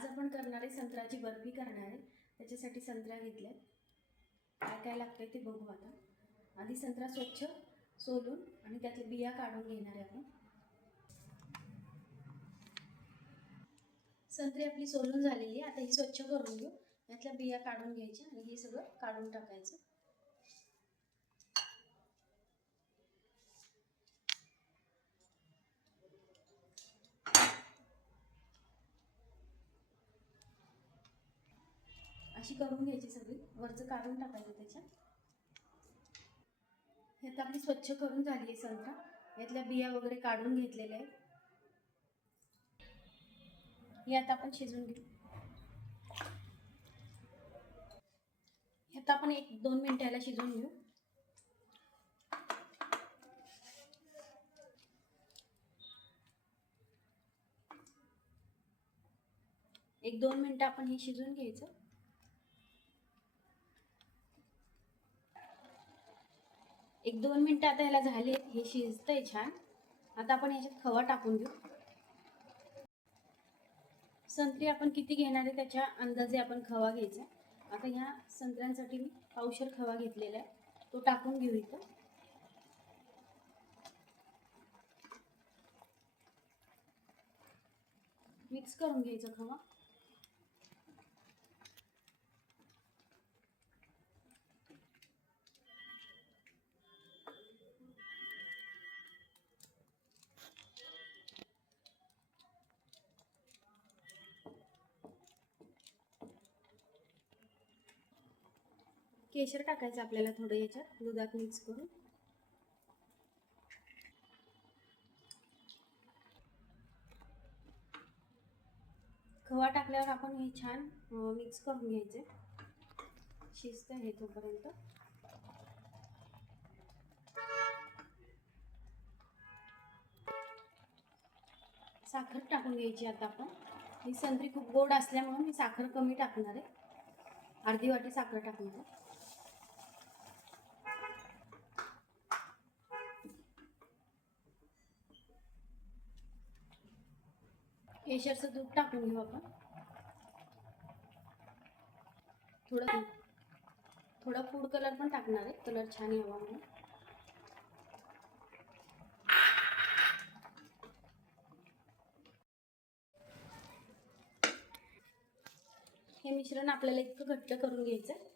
आज आपण करणार आहे संत्र्याची बर्फी करणार आहे। त्याच्यासाठी संत्रा घेतले, काय काय लागते ते बघू। आता आधी संत्रा स्वच्छ सोलून आणि त्यातले बिया काढून घेणार आहे आपण। संत्री आपली सोलून झालेली आहे, आता ही स्वच्छ करून घेऊ। यातल्या बिया काढून घ्यायच्या आणि हे सगळं काढून टाकायचं। अशी करून घ्यायची सगळी, वरचं काढून टाकायचं त्याच्यात। हे आता आपली स्वच्छ करून झाली आहे संत्रा, यातल्या बिया वगैरे काढून घेतलेल्या आहेत। हे आता आपण शिजवून घेऊ। हे आता आपण 1-2 मिनिटाला शिजवून घेऊ। एक 2 मिनिटं आपण हे शिजवून घ्यायचं। एक 2 मिनिटं आता ह्याला झाले, हे शिजतंय छान। आता आपण याच्यात खवा टाकून घेऊ। संत्री आपण किती घेणार आहे त्याच्या अंदाजे आपण खवा घ्यायचा। आता ह्या संत्र्यांसाठी मी पावशेर खवा घेतलेला आहे, तो टाकून घेऊ इथं। मिक्स करून घ्यायचा खवा। केशर टाकायचं आपल्याला थोडं याच्यात, दुधात मिक्स करून। खवा टाकल्यावर आपण हे छान मिक्स करून घ्यायचे, शिजतं हे तोपर्यंत। साखर टाकून घ्यायची आता आपण। ही संत्री खूप गोड असल्यामुळे मी साखर कमी टाकणार आहे, अर्धी वाटी साखर टाकणार आहे। केशरचं दूध टाकून घेऊ आपण। थोडा फूड कलर पण टाकणार आहे, कलर छान यावा म्हणून। हे मिश्रण आपल्याला इतकं घट्ट करून घ्यायचं,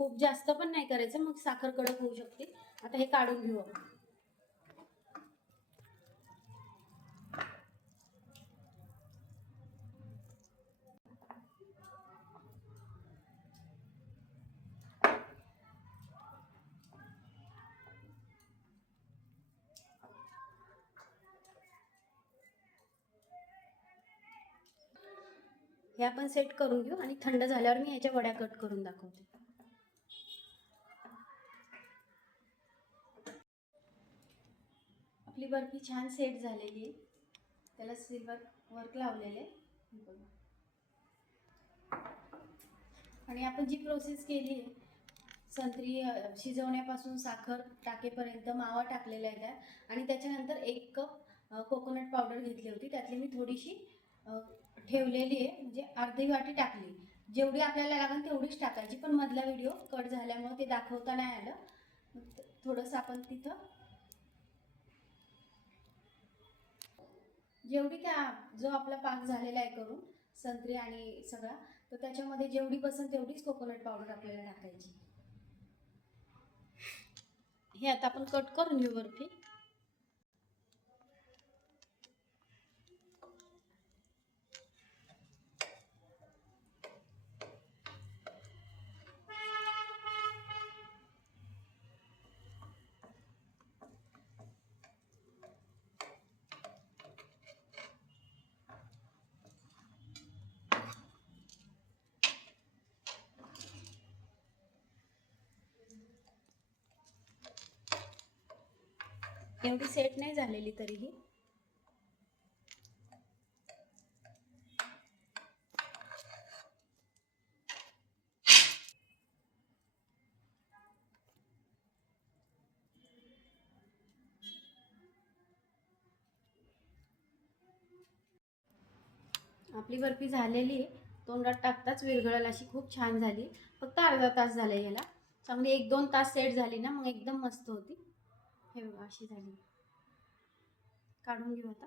खूप जास्त पण नाही करायचं, मग साखर कडक होऊ शकते। आता हे काढून घेऊ आपण। हे आपण सेट करून घेऊ आणि थंड झाल्यावर मी याच्या वड्या कट करून दाखवते। आपली बर्फी छान सेट झालेली आहे, त्याला सिल्वर वर्क लावलेले बघा। आणि आपण जी प्रोसेस केली आहे, संत्री शिजवण्यापासून साखर टाकेपर्यंत मावा टाकलेला आहे त्यात, आणि त्याच्यानंतर 1 कप कोकोनट पावडर घेतली होती, त्यातली मी थोडीशी ठेवलेली आहे, म्हणजे अर्धी वाटी टाकली। जेवढी आपल्याला लागेल तेवढीच टाकायची, पण मधला व्हिडिओ कट झाल्यामुळे ते दाखवता नाही आलं। थोडंसं आपण तिथं जेवढी त्या जो आपला पाक झालेला आहे करून संत्री आणि सगळा, तर त्याच्यामध्ये जेवढी बसेल तेवढीच कोकोनट पावडर आपल्याला टाकायची। हे आता आपण कट करून घेऊ बर्फी। एवढी सेट नाही झालेली तरीही। आपली बर्फी झालेली आहे, तोंडात टाकताच विरघळेल अशी खूप छान झाली. फक्त अर्धा तास झाला याला. चांगली 1-2 तास सेट झाली ना मग एकदम मस्त होती. हे बघा अशी झाली. काढून घेऊ आता.